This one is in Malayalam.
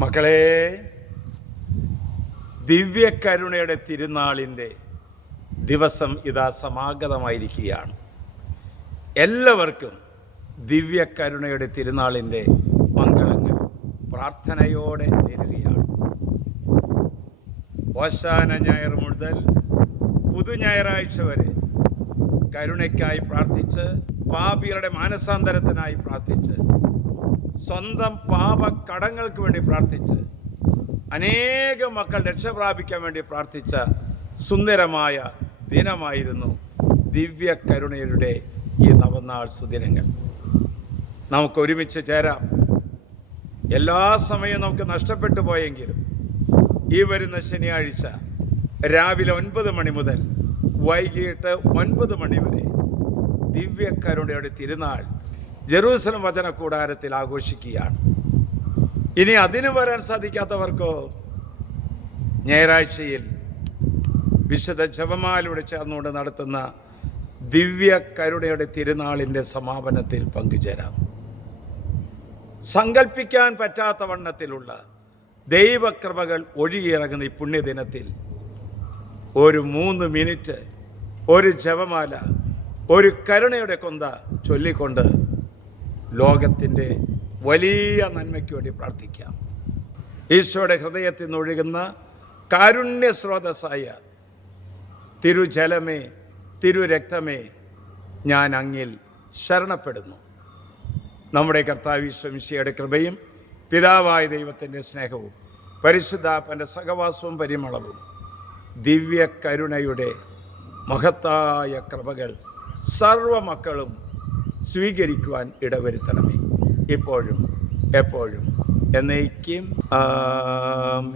മക്കളെ, ദിവ്യകരുണയുടെ തിരുനാളിൻ്റെ ദിവസം ഇതാ സമാഗതമായിരിക്കുകയാണ്. എല്ലാവർക്കും ദിവ്യകരുണയുടെ തിരുനാളിൻ്റെ മംഗളങ്ങൾ പ്രാർത്ഥനയോടെ നേരുകയാണ്. ഓശാന ഞായർ മുതൽ പുതുഞായറാഴ്ച വരെ കരുണയ്ക്കായി പ്രാർത്ഥിച്ച്, പാപികളുടെ മാനസാന്തരത്തിനായി പ്രാർത്ഥിച്ച്, സ്വന്തം പാപക്കടങ്ങൾക്ക് വേണ്ടി പ്രാർത്ഥിച്ച്, അനേകം മക്കൾ രക്ഷ പ്രാപിക്കാൻ വേണ്ടി പ്രാർത്ഥിച്ച സുന്ദരമായ ദിനമായിരുന്നു ദിവ്യകരുണയുടെ ഈ നവനാൾ സുദിനങ്ങൾ. നമുക്ക് ഒരുമിച്ച് ചേരാം. എല്ലാ സമയവും നമുക്ക് നഷ്ടപ്പെട്ടു പോയെങ്കിലും ഈ വരുന്ന ശനിയാഴ്ച രാവിലെ 9 മണി മുതൽ വൈകിട്ട് 9 മണി വരെ ദിവ്യകരുണയുടെ തിരുനാൾ ജെറൂസലം വചന കൂടാരത്തിൽ ആഘോഷിക്കുകയാണ്. ഇനി അതിന് വരാൻ സാധിക്കാത്തവർക്കോ ഞായറാഴ്ചയിൽ വിശുദ്ധ ജപമാലയോട് ചേർന്നുകൊണ്ട് നടത്തുന്ന ദിവ്യകരുണയുടെ തിരുനാളിൻ്റെ സമാപനത്തിൽ പങ്കുചേരാം. സങ്കല്പിക്കാൻ പറ്റാത്ത വണ്ണത്തിലുള്ള ദൈവകൃപകൾ ഒഴുകിയിറങ്ങുന്ന ഈ പുണ്യദിനത്തിൽ ഒരു 3 മിനിറ്റ് ഒരു ജപമാല, ഒരു കരുണയുടെ കൊന്ത ചൊല്ലിക്കൊണ്ട് ലോകത്തിൻ്റെ വലിയ നന്മയ്ക്ക് വേണ്ടി പ്രാർത്ഥിക്കാം. ഈശോയുടെ ഹൃദയത്തിൽ നിന്നൊഴുകുന്ന കാരുണ്യ സ്രോതസ്സായ തിരുജലമേ, തിരുരക്തമേ, ഞാൻ അങ്ങിൽ ശരണപ്പെടുന്നു. നമ്മുടെ കർത്താവ് ഈശോ മിശിഹായുടെ കൃപയും പിതാവായ ദൈവത്തിൻ്റെ സ്നേഹവും പരിശുദ്ധാത്മാവിൻ്റെ സഹവാസവും പരിമളവും ദിവ്യകരുണയുടെ മഹത്തായ കൃപകൾ സർവ്വമക്കളും സ്വീകരിക്കുവാൻ ഇടവരുത്തണമേ, ഇപ്പോഴും എപ്പോഴും എന്നേക്കും. ആമേൻ.